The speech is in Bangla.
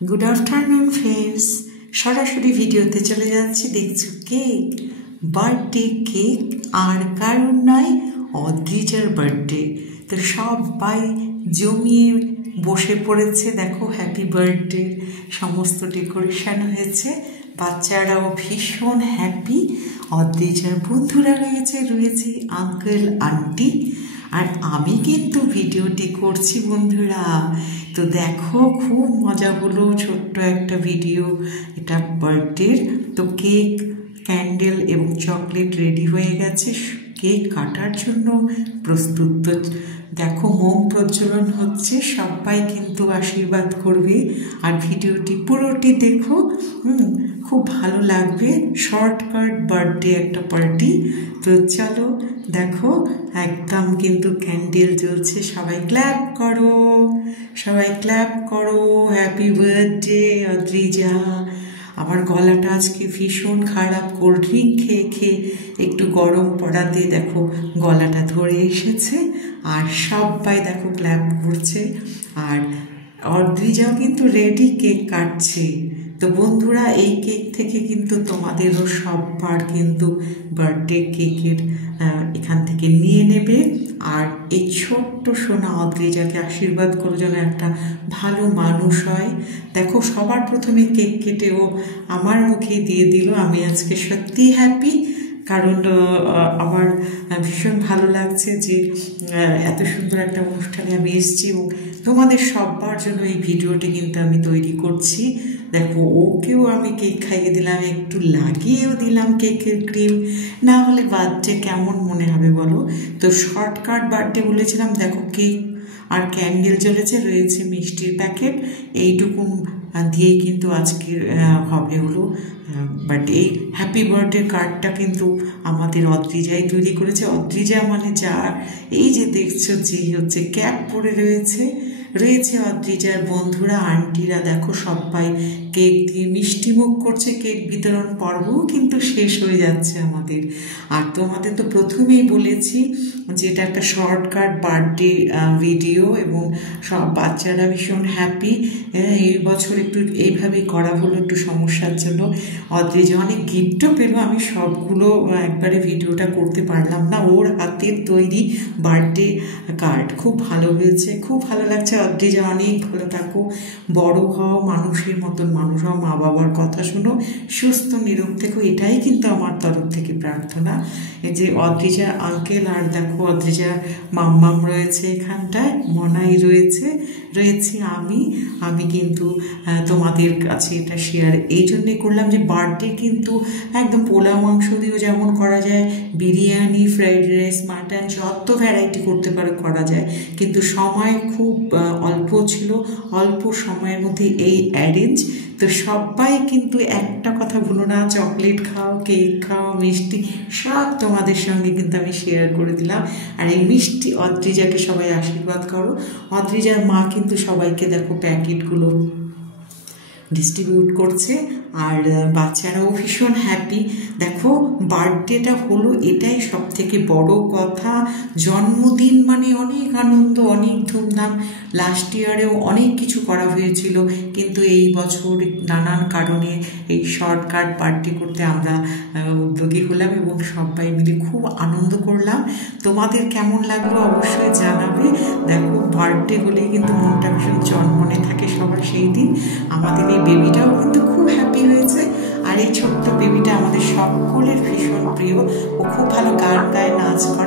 গুড আফটারনুন ফ্রেন্ডস, সরাসরি ভিডিওতে চলে যাচ্ছি। দেখছো কেক, বার্থডে কেক, আর কারণ নয় অদ্রিজার বার্থডে। তো সবাই জমিয়ে বসে পড়েছে। দেখো হ্যাপি বার্থডে সমস্ত ডেকোরেশন হয়েছে, বাচ্চারাও ভীষণ হ্যাপি। অদ্রিজার বন্ধুরা রয়েছে আঙ্কেল আন্টি, আর আমি কিন্তু ভিডিওটি করছি বন্ধুরা। তো দেখো খুব মজা হলো, ছোট্ট একটা ভিডিও, এটা বার্থডের। তো কেক, ক্যান্ডেল এবং চকলেট রেডি হয়ে গেছে, কেক কাটার জন্য প্রস্তুত। তো দেখো মোম প্রজ্বলন হচ্ছে, সবাই কিন্তু আশীর্বাদ করবে। আর ভিডিওটি পুরোটি দেখো, খুব ভালো লাগবে। শর্টকাট বার্থডে একটা পার্টি। তো চলো দেখো, একদম কিন্তু ক্যান্ডেল জ্বলছে। সবাই ক্ল্যাপ করো, সবাই ক্ল্যাপ করো। Happy birthday Adrija. আমার গলাটা আজকে ভীষণ খারাপ, কোল্ড ড্রিঙ্ক খেয়ে একটু গরম পড়াতে দেখো গলাটা ধরে এসেছে। আর সবাই দেখো ক্ল্যাপ করছে, আর অদ্রিজাও কিন্তু রেডি কেক কাটছে। তো বন্ধুরা, এই কেক থেকে কিন্তু তোমাদেরও সববার কিন্তু বার্থডে কেকের এখান থেকে নিয়ে নেবে। আর এই ছোট্ট সোনা অদ্রিজাকে আশীর্বাদ করে যেন একটা ভালো মানুষ হয়। দেখো সবার প্রথমে কেক কেটে ও আমার মুখে দিয়ে দিল। আমি আজকে সত্যি হ্যাপি, কারণ আমার ভীষণ ভালো লাগছে যে এত সুন্দর একটা অনুষ্ঠানে আমি এসেছি এবং তোমাদের সবার জন্য এই ভিডিওটি কিন্তু আমি তৈরি করছি। দেখো ওকেও আমি কেক খাইয়ে দিলাম, একটু লাগিয়েও দিলাম কেকের ক্রিম, না হলে বার্থডে কেমন মনে হবে বলো। তো শর্টকাট বার্থডে বলেছিলাম। দেখো কেক আর ক্যান্ডেল জ্বলেছে, রয়েছে মিষ্টির প্যাকেট, এইটুকু দিয়েই কিন্তু আজকের হবে হলো। বাট এই হ্যাপি বার্থডে কার্ডটা কিন্তু আমাদের অদ্রিজাই তৈরি করেছে। অদ্রিজা মানে যা, এই যে দেখছো যে হচ্ছে ক্যাপ পরে রয়েছে অদ্রিজার বন্ধুরা, আন্টিরা দেখো সবাই কেক দিয়ে মিষ্টি মুখ করছে। কেক বিতরণ পর্বও কিন্তু শেষ হয়ে যাচ্ছে আমাদের। আর তোমাদের তো প্রথমেই বলেছি যে এটা একটা শর্টকাট বার্থডে ভিডিও এবং সব বাচ্চারা ভীষণ হ্যাপি। এই বছর একটু এইভাবেই করা হলো, একটু সমস্যার জন্য। অদ্রিজা অনেক গিফটও পেলো, আমি সবগুলো একবারে ভিডিওটা করতে পারলাম না। ওর হাতের তৈরি বার্থডে কার্ড খুব ভালো হয়েছে, খুব ভালো লাগছে। অদ্রিজা অনেক ভালো থাকো, বড় হও, মানুষের মতন মানুষ হও, মা বাবার কথা শোনো, সুস্থ নিরোগ থেকো, এটাই কিন্তু আমার তরফ থেকে প্রার্থনা। এই যে অদ্রিজা আঙ্কেল, আর দেখো অদ্রিজা মাম্মাম রয়েছে এখানটায়, মনাই রয়েছে আমি কিন্তু তোমাদের কাছে এটা শেয়ার এই জন্যে করলাম যে বার্থডে কিন্তু একদম পোলাও মাংস দিয়েও যেমন করা যায়, বিরিয়ানি, ফ্রাইড রাইস, মাটন, যত ভ্যারাইটি করতে পারে করা যায়, কিন্তু সময় খুব অল্প ছিল, অল্প সময়ের মধ্যে এই অ্যারেঞ্জ। তো সবাই কিন্তু একটা কথা ভুলো না, চকলেট খাও, কেক খাও, মিষ্টি সব তোমাদের সঙ্গে কিন্তু আমি শেয়ার করে দিলাম। আর এই মিষ্টি অদ্রিজাকে সবাই আশীর্বাদ করো। অদ্রিজার মা কিন্তু সবাইকে দেখো প্যাকেটগুলো ডিস্ট্রিবিউট করছে, আর বাচ্চারাও ভীষণ হ্যাপি। দেখো বার্থডেটা হলো, এটাই সব থেকে বড় কথা। জন্মদিন মানে অনেক আনন্দ, অনেক ধুমধাম। লাস্ট ইয়ারেও অনেক কিছু করা হয়েছিল, কিন্তু এই বছর নানান কারণে এই শর্টকাট বার্থডে করতে আমরা উদ্যোগী হলাম এবং সবাই মিলে খুব আনন্দ করলাম। তোমাদের কেমন লাগলো অবশ্যই জানাবে। দেখো বার্থডে হলে কিন্তু মনটা ভীষণ চনমনে থাকে সবার সেই দিন। আমাদের এই বেবিটাও কিন্তু খুব হ্যাপি হয়েছে, আর এই ছোট্ট বেবিটা আমাদের সকলের ভীষণ প্রিয়। ও খুব ভালো গান গায়, নাচ করে।